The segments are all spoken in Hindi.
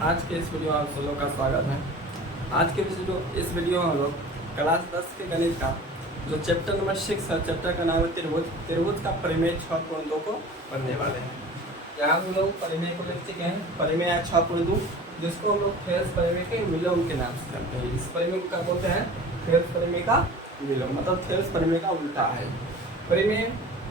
आज के इस वीडियो में आप सब लोग का स्वागत है। आज के इस वीडियो में हम लोग क्लास 10 के गणित का जो चैप्टर नंबर 6 है, चैप्टर का नाम है त्रिभुज। त्रिभुज का परिमेय 6.2 को पढ़ने वाले हैं। यहाँ हम लोग परिमेय को लिख चुके हैं। परिमेय है 6.2, जिसको हम लोग थेल्स परिमेय के विलोम के नाम से जानते हैं। इस परिमेय को क्या बोलते हैं? थेल्स परिमेय का विलोम, मतलब थेल्स परिमेय का उल्टा है। परिमेय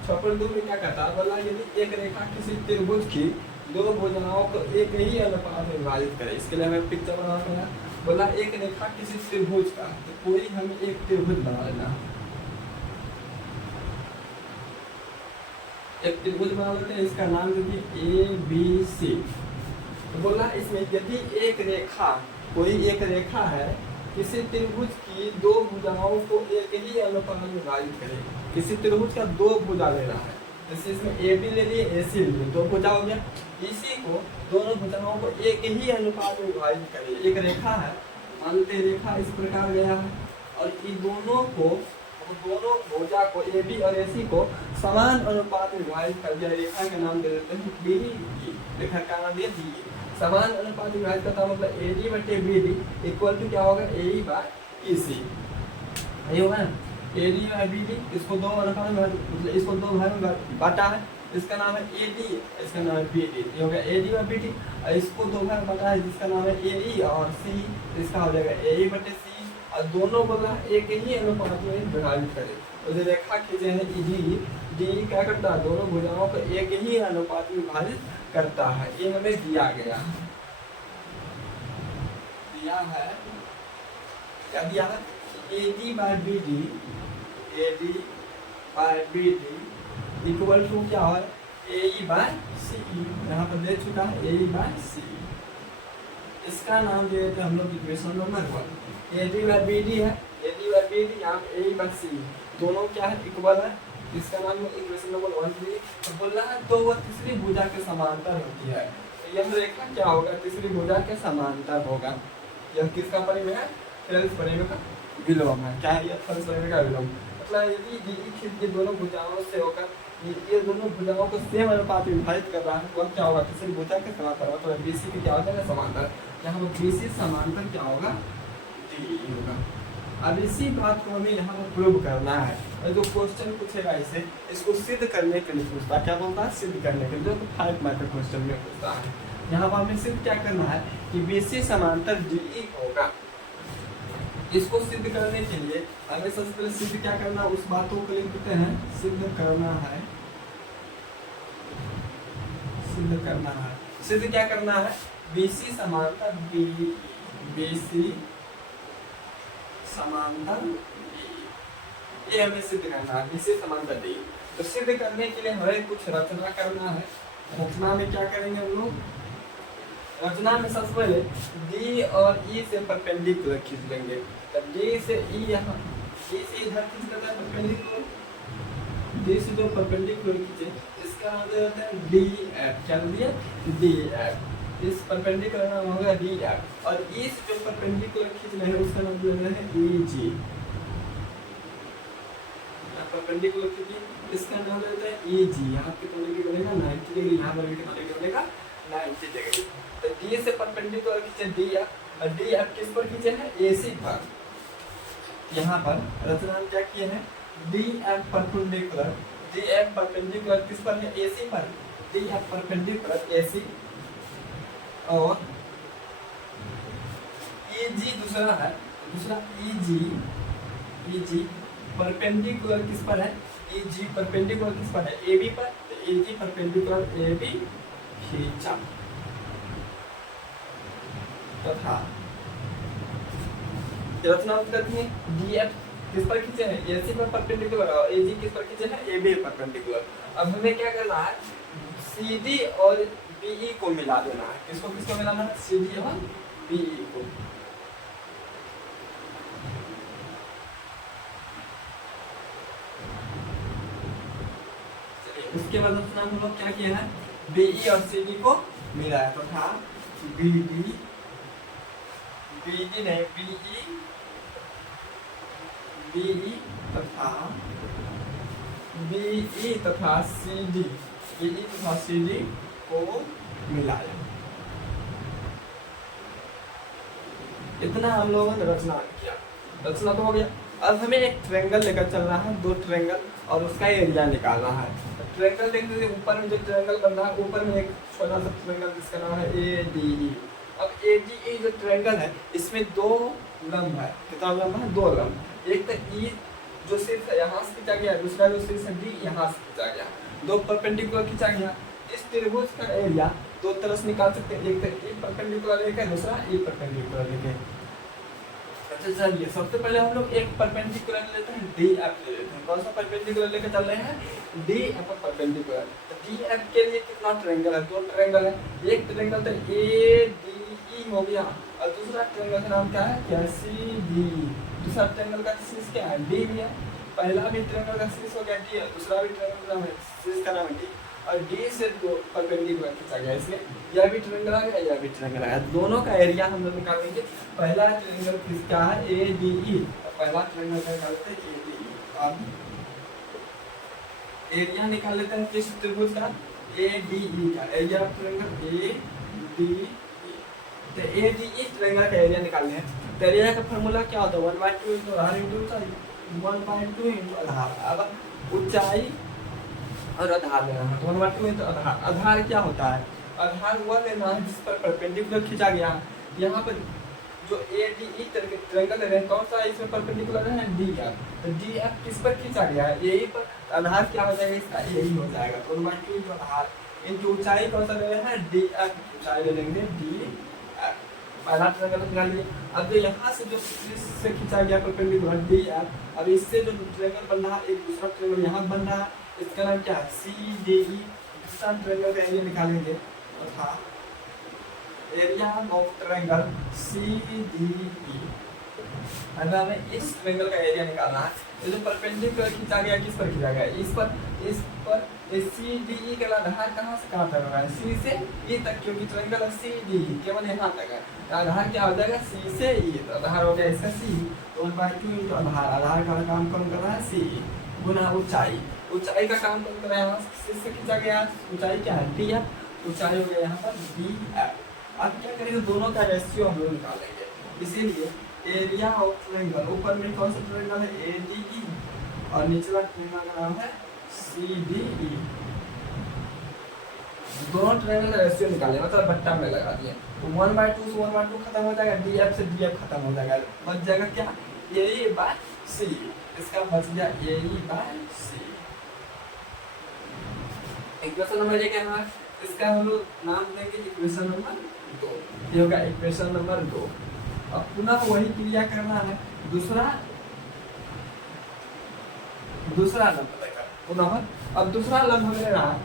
6.2 में क्या कहता है? बोला यदि एक रेखा किसी त्रिभुज की दो भुजाओं को एक ही अनुपात में विभाजित करे। इसके लिए हमें पिक्चर बनाना है। बोला एक रेखा किसी त्रिभुज का, तो कोई हमें एक त्रिभुज बना लेना। एक त्रिभुज बना लेते हैं, इसका नाम देखिए ABC। तो बोला इसमें यदि एक रेखा, कोई एक रेखा है किसी त्रिभुज की दो भुजाओं को एक ही अनुपात में विभाजित करे। किसी त्रिभुज का दो भुजा लेना है, जैसे इसमें AB ले लिए, AC ले लिए, दो भुजा हो गया। इसी को दोनों भुजाओं को एक ही अनुपात में विभाजित करें। एक रेखा है, मान लेते रेखा इस प्रकार गया है, और इन दोनों भुजा को AB और AC को समान अनुपात में विभाजित कर दिया। रेखा का नाम दे देते हैं BD। रेखा का नाम दिया BD। समान अनुपात में विभाजित करता मतलब AD बटे BD इक्वल टू क्या होगा? AE by EC। ये होगा ना AD बाय BD। इसको दो अनुपात में, मतलब इसको दो भाग में बांटा है। इसका नाम है AD, इसका नाम है BD। ये हो गया AD बाय BD। और इसको दो भाग बांटा है, जिसका नाम है AE और C। इसका हो जाएगा AE बटे C। और दोनों बोला एक ही अनुपात में विभाजित करें। तो जो रेखा खींचे हैं D क्या करता है? दोनों भुजाओं को एक ही अनुपात में विभाजित करता है। ये हमें दिया गया है, क्या दिया है? AD by BD, AD by BD equal to क्या है? AE by CE। यहाँ पर दे चुका है AE बाय CE। इसका नाम दे देते हम लोग equation number 1। AD by BD है, AD बाय BD, यहाँ AE बाय CE दोनों क्या है? इक्वल है। इसका नाम है इक्वेशन नंबर 1। तो बोल रहा है तो वह तीसरी भुजा के समांतर होती है। तो यह रेखा क्या होगा? तीसरी भुजा के समांतर होगा। यह किसका परिमेय है? थेल्स परिमेय का विलोम है। क्या है यह? थेल्स परिमेय का विलोम। मतलब यदि DE खींच के दोनों भुजाओं से होकर ये दोनों भुजाओं को सेम अनुपात में विभाजित कर रहा है, वह क्या होगा? तीसरी भुजा के समांतर। तो BC के क्या होता है? समांतर। यहाँ पर BC समांतर क्या होगा? DE होगा। अब इसी बात को हमें यहाँ पर प्रूव करना है। और जो क्वेश्चन पूछेगा इसे, इसको सिद्ध करने के लिए पूछता है। क्या बोलता है? सिद्ध करने के लिए। जो 5 मार्क का क्वेश्चन में पूछता है। यहाँ पर हमें सिद्ध क्या करना है कि BC समांतर DE होगा। इसको सिद्ध करने के लिए हमें सबसे पहले सिद्ध क्या करना है, उस बातों को लिखते हैं। सिद्ध करना है, सिद्ध करना है। सिद्ध क्या करना है? BC समांतर DE, BC समांतर DE, ये हमें सिद्ध करना है। BC समांतर DE। तो सिद्ध करने के लिए हमें कुछ रचना करना है। रचना में क्या करेंगे हम लोग? रचना में सबसे पहले D और E से परपेंडिकुलर खींच लेंगे। तब D से E, यहाँ E से इधर खींच लेते हैं परपेंडिकुलर। D से जो परपेंडिकुलर खींचे इसका नाम दे देते हैं DF। क्या दिया? DF। इस परपेंडिकुलर नाम होगा DF। और E से जो परपेंडिकुलर खींच रहे हैं उसका नाम दे रहे हैं EG। परपेंडिकुलर खींचिए, इसका नाम देते हैं EG। यहाँ कितना डिग्री बनेगा? 90 डिग्री। यहाँ पर कितना डिग्री बनेगा? 90 डिग्री। तो D से परपेंडिकुलर खींचे DF, और DF किस पर खींचे हैं? AC पर। यहाँ पर रचना में क्या किए हैं? DF परपेंडिकुलर, DF परपेंडिकुलर किस पर है? AC पर। DF परपेंडिकुलर AC और EG दूसरा है, दूसरा EG परपेंडिकुलर किस पर है? EG परपेंडिकुलर किस पर है? AB पर। तो EG परपेंडिकुलर AB खींचा तथा रचना करती है DF किस पर खींचे हैं? AC पर परपेंडिकुलर, और AG किस पर खींचे हैं? AB perpendicular. अब हमें क्या करना है? CD और BE को मिला देना है। किसको किसको मिलाना है? CD और BE को। उसके बाद हम लोग क्या किया है? BE और CD को मिलाया तथा BD, BD नहीं BE तथा BE तथा CD, BE तथा CD को मिलाया। इतना हम लोगों ने रचना किया, रचना तो हो गया। अब हमें एक ट्रायंगल लेकर चलना है, दो ट्रायंगल, और उसका एरिया निकालना है। ट्रायंगल देखते हैं, ऊपर में जो ट्रायंगल बन रहा है, ऊपर में एक छोटा सा ट्रायंगल जिसका नाम है ADE। अब ADE जो ट्रायंगल है, इसमें दो लंब है। कितना लंब है? दो लंब। एक तो E जो शीर्ष यहाँ से खींचा गया, दूसरा जो शीर्ष है D यहाँ से खींचा गया, दो परपेंडिकुलर खींचा गया। इस त्रिभुज का एरिया दो तरह से निकाल सकते हैं, एक तो E परपेंडिकुलर लेके, दूसरा E परपेंडिकुलर लेके। अच्छा चलिए, सबसे पहले हम लोग एक परपेंडिकुलर लेते हैं, DF ले लेते हैं। कौन सा परपेंडिकुलर लेकर चल रहे हैं? DF perpendicular. तो DF के लिए कितना ट्रायंगल है? दो ट्रायंगल है। एक ट्रायंगल तो ADE हो गया, और दूसरा ट्रायंगल का नाम क्या है? क्या? CD। दूसरा ट्रायंगल का शीर्ष क्या है? D भी है। पहला भी ट्रायंगल का शीर्ष हो गया D, दूसरा भी ट्रायंगल का नाम है, शीर्ष का नाम है D, और D से दो परपेंडिकुलर खींचा गया, इसलिए यह भी ट्रायंगल आ गया, यह भी ट्रायंगल आ गया। दोनों का एरिया हम लोग निकालेंगे। पहला ट्रायंगल किसका है? ADE। पहला ट्रायंगल का निकालते हैं ADE। अब एरिया निकाल लेते हैं किस त्रिभुज का? ADE का। Area of triangle ADE। तो ADE ट्रायंगल का एरिया निकालने हैं। तो एरिया का फार्मूला क्या होता है? 1/2 into आधार इंटू ऊंचाई, 1/2 into आधार। अब ऊंचाई और आधार लेना है, तो 1/2 into आधार। आधार क्या होता है? आधार वह लेना है जिस पर परपेंडिकुलर खींचा गया। यहाँ पर जो ADE ट्रायंगल है, कौन सा इसमें परपेंडिकुलर है? DF। तो DF किस पर खींचा गया है? यही पर। आधार क्या हो जाएगा इसका? यही हो जाएगा। तो 1/2 into आधार इंटू ऊंचाई कौन सा ले रहे हैं? DF। ऊंचाई ले लेंगे DF। पहला ट्रायंगल निकाल लिए। अब जो यहाँ से जो से खींचा गया परपेंडिकुलर DF, अब इससे जो ट्रायंगल बन रहा है, एक दूसरा ट्रायंगल यहाँ बन रहा है, इसका नाम क्या है? CDE। दूसरा ट्रायंगल का एरिया निकालेंगे, तथा एरिया ऑफ ट्रायंगल CDE। अब हमें इस ट्रायंगल का एरिया निकालना है। ये जो परपेंडिकुलर खींचा गया, किस पर खींचा गया? इस पर। CDE का आधार कहाँ से कहाँ तक होगा? C से E तक, क्योंकि ट्रायंगल CDE केवल यहाँ तक है। आधार क्या हो जाएगा? C से E। तो आधार हो गया इसका C। तो 1/2 into आधार। आधार का काम कौन कर रहा है? C गुना ऊंचाई। ऊंचाई का काम कौन कर रहा है? यहाँ से खींचा गया, ऊंचाई क्या है? DF। ऊंचाई हो गया यहाँ पर DF। अब क्या करेंगे? दोनों का रेशियो हम लोग निकालेंगे। इसीलिए एरिया ऑफ ट्रायंगल, ऊपर में कौन सा ट्रायंगल है? ADE, और निचला ट्रायंगल का नाम है CDE। दोनों ट्रायंगल का रेशियो निकालें, मतलब बट्टा में लगा दिए। तो 1/2 से 1/2 खत्म हो जाएगा, DF से DF खत्म हो जाएगा, बच जाएगा क्या? AE/C। इसका बच गया AE/C। इक्वेशन नंबर 1 है, इसका हम लोग नाम देंगे इक्वेशन नंबर 2। ये होगा इक्वेशन नंबर 2। अब पुनः वही क्रिया करना है, दूसरा लंब लेकर पुनः। अब दूसरा लंब हमें लेना है,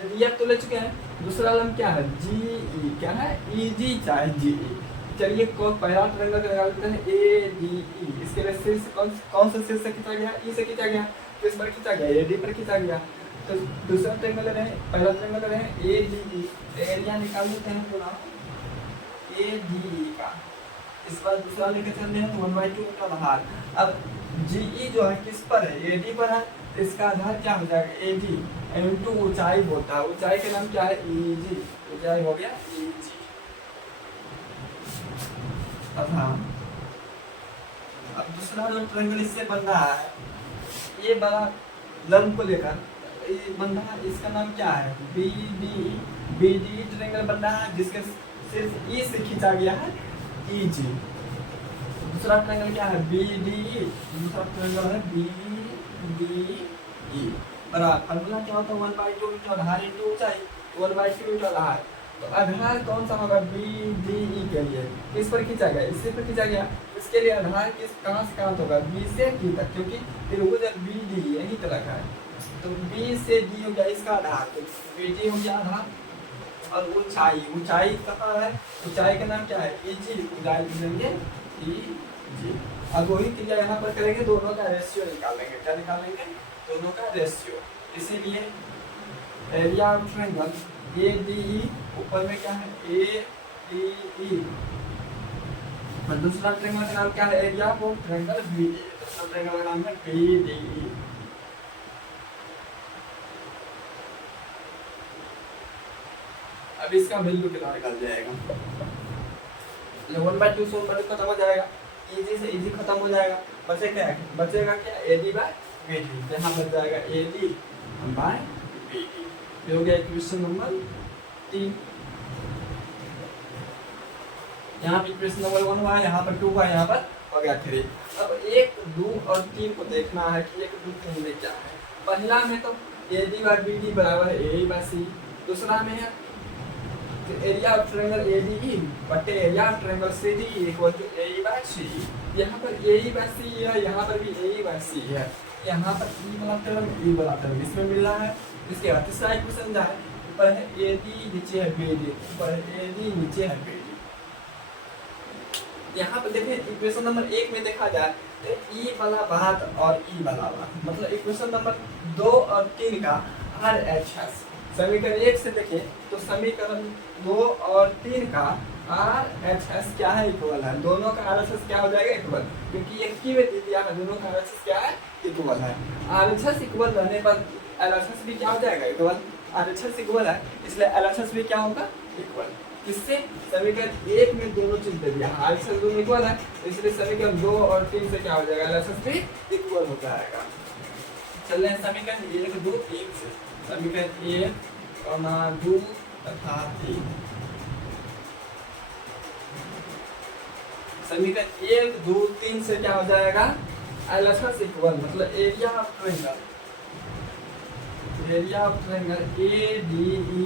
DF तो ले चुके हैं, दूसरा लंब क्या है? GE। क्या है? EG चाहे GE। चलिए पहला ट्रायंगल निकालते हैं ADE। इसके लिए शीर्ष कौन सा शीर्ष से खींचा गया? E से खींचा गया। किस पर खींचा गया? AD पर खींचा गया। तो दूसरा ट्रायंगल रहे, पहला ट्रायंगल रहे ADE। एरिया निकाल लेते हैं पूरा ADE का। इस बार दूसरा लेकर चल रहे हैं, 1/2 का आधार। अब GE जो है किस पर है? AD पर है। इसका आधार क्या हो जाएगा? AD इंटू ऊंचाई होता है। ऊंचाई का नाम क्या है? EG। ऊंचाई हो गया EG। अब दूसरा जो ट्रायंगल इससे बन रहा है, ये बड़ा लंब को लेकर ये बन रहा है, इसका नाम क्या है? BD ट्रायंगल बन रहा है, जिसके सिर्फ E से खींचा गया है EG। दूसरा ट्रायंगल क्या है? BDE। दूसरा ट्रायंगल है BDE। बराबर फार्मूला क्या होता है? 1/2 into आधार इंटू ऊंचाई, 1/2 into आधार। तो आधार कौन सा होगा? BDE के लिए किस पर खींचा गया? इससे पर खींचा गया। इसके लिए आधार किस कहाँ से कहाँ होगा? B से D तक, क्योंकि त्रिभुज BD यही तरह का है। तो B से D हो गया इसका आधार, तो BD हो गया आधार। और ऊंचाई कहाँ है? ऊंचाई का नाम क्या है? EG। ऊंचाई लेंगे EG। अब वही क्रिया यहाँ पर करेंगे, दोनों का रेशियो निकालेंगे। क्या निकालेंगे? दोनों का रेशियो। इसीलिए एरिया ऑफ ट्रायंगल ADE, ऊपर में क्या है? ADE, और दूसरा ट्रायंगल का नाम क्या है? Area of triangle BD। दूसरा ट्रायंगल का नाम है BDE। अब इसका वैल्यू कितना निकल जाएगा? 1/2 से 1/2 खत्म हो जाएगा, इजी से इजी खत्म हो जाएगा। बचेगा क्या AD बाय BD, यहाँ बच जाएगा AD बाय BD। ये हो गया इक्वेशन नंबर 3। यहाँ पे इक्वेशन नंबर 1 हुआ, यहाँ पर 2 हुआ, यहाँ पर हो गया 3। अब 1, 2 और 3 को देखना है कि 1, 2, 3 में क्या है। पहला में तो AD बाय BD बराबर है AE बाय C। दूसरा में है एरिया ऑफ ट्रायंगल ADE बटे area of triangle CD equal to AE by C। यहाँ पर AE बाय C है, यहाँ पर भी AE बाय C है। यहाँ पर E वाला टर्म E वाला टर्म इसमें मिल रहा है। इसके बाद तीसरा इक्वेशन जाए, ऊपर है AD नीचे है BD, ऊपर है AD नीचे है BD। यहाँ पर देखें इक्वेशन नंबर 1 में देखा जाए तो E वाला बात और E वाला बात, मतलब इक्वेशन नंबर 2 और 3 का RHS। समीकरण 1 से देखें तो समीकरण 2 और 3 का RHS क्या है, इक्वल है। दोनों का RHS क्या हो जाएगा, इक्वल, क्योंकि एक ही में दे दिया है, दोनों का RHS क्या है, इक्वल है। RHS इक्वल रहने पर LHS भी क्या हो जाएगा, इक्वल। RHS इक्वल है इसलिए LHS भी क्या होगा, इक्वल। किससे, समीकरण 1 में दोनों चीज दे दिया, RHS दोनों इक्वल है, इसलिए समीकरण 2 और 3 से क्या हो जाएगा, LHS भी इक्वल हो जाएगा। चल रहे हैं समीकरण 1, 2, 3 से। समीकरण 1, 2 तथा 3। समीकरण 1, 2, 3 से क्या हो जाएगा, LHS इक्वल, मतलब एरिया ऑफ ट्रायंगल ADE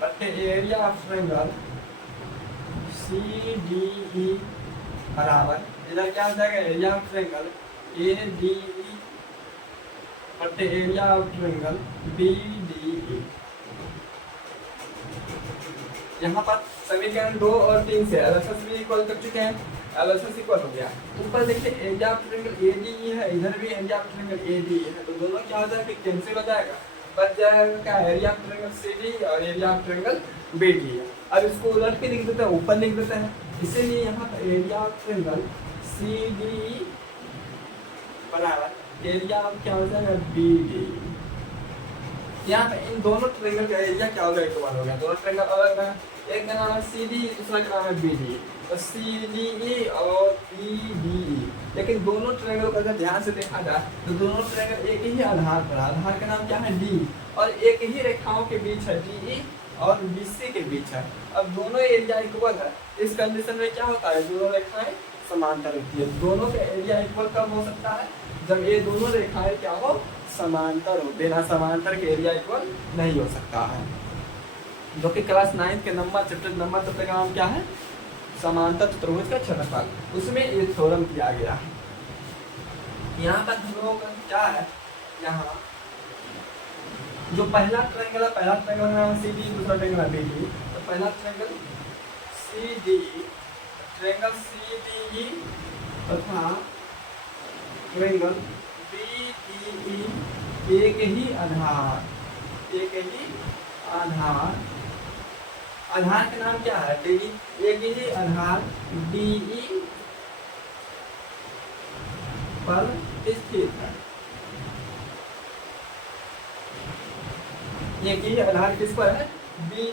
बटे एरिया ऑफ ट्रायंगल CDE बराबर, इधर क्या हो जाएगा, एरिया ऑफ ट्रायंगल ADE बटे एरिया ऑफ ट्रायंगल BDE। यहाँ पर समीकरण 2 और 3 से LHS भी इक्वल कर चुके हैं, LHS इक्वल हो गया। ऊपर देखिए एरिया ऑफ ट्रायंगल ADE है, इधर भी एरिया ऑफ ट्रायंगल ADE है, तो दोनों क्या हो जाएगा, कैंसिल हो जाएगा, बच जाएगा क्या, एरिया ऑफ ट्रायंगल CD और एरिया ऑफ ट्रायंगल BD। अब इसको उलट के लिख देते हैं, ऊपर लिख देते हैं, इसीलिए यहाँ पर एरिया ऑफ ट्रायंगल CDE बराबर एरिया ऑफ क्या हो जाएगा, BD। यहाँ पे इन दोनों ट्रायंगल का एरिया क्या होगा, इक्वल हो गया। दोनों ट्रायंगल अलग है, एक का नाम है CD, दूसरा का नाम है BD, तो CDE और BDE। लेकिन दोनों ट्रायंगल को अगर ध्यान से देखा जाए तो दोनों ट्रायंगल एक ही आधार पर, आधार का नाम क्या है, D, और एक ही रेखाओं के बीच है, DE और BC के बीच है। अब दोनों एरिया इक्वल है, इस कंडीशन में क्या होता है, दोनों रेखाएं समांतर होती है। दोनों का एरिया इक्वल कब हो सकता है, जब ये दोनों रेखाएं क्या हो, समांतर हो। बिना समांतर के एरिया इक्वल नहीं हो सकता है, जो कि क्लास 9 के चैप्टर नंबर तत्व का नाम क्या है, समांतर चतुर्भुज का क्षेत्रफल, उसमें ये थ्योरम किया गया है। यहाँ पर हम लोगों का क्या है, यहाँ जो पहला ट्रायंगल है, पहला ट्रायंगल का नाम CD, दूसरा ट्रायंगल है BD। तो पहला ट्रायंगल CDE तथा ट्रायंगल BDE एक ही आधार, आधार का नाम क्या है, DE, एक ही आधार DE पर स्थित है। एक ही आधार किस पर है, DE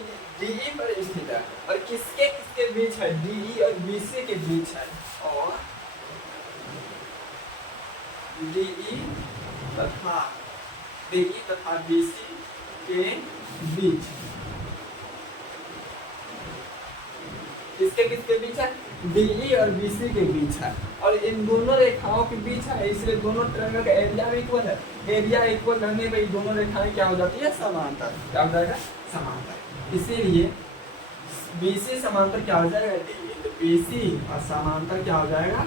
पर स्थित है, और किसके किसके बीच है, DE और BC के बीच है, और DE तथा BC के बीच, किसके किसके बीच है, DE और BC के बीच है, और इन दोनों रेखाओं के बीच है, इसलिए दोनों ट्रायंगल का एरिया भी इक्वल है। एरिया इक्वल रहने पर दोनों रेखाएं क्या हो जाती है, समांतर, क्या हो जाएगा, समांतर। इसीलिए BC समांतर क्या हो जाएगा, DE, तो BC और समांतर क्या हो जाएगा,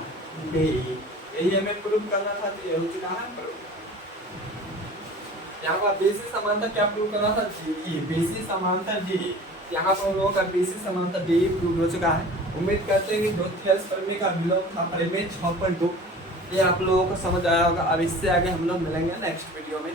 DE। यही हमें प्रूव करना था, तो ये हो चुका है प्रूव। यहाँ पर BC समांतर क्या प्रूव करना था, DE, BC समांतर DE। यहाँ पर हम लोगों का BC समांतर DE प्रूव हो चुका है। उम्मीद करते हैं कि जो थेल्स परिमेय का विलोम था, परिमेय 6.2, ये आप लोगों को समझ आया होगा। अब इससे आगे हम लोग मिलेंगे नेक्स्ट वीडियो में।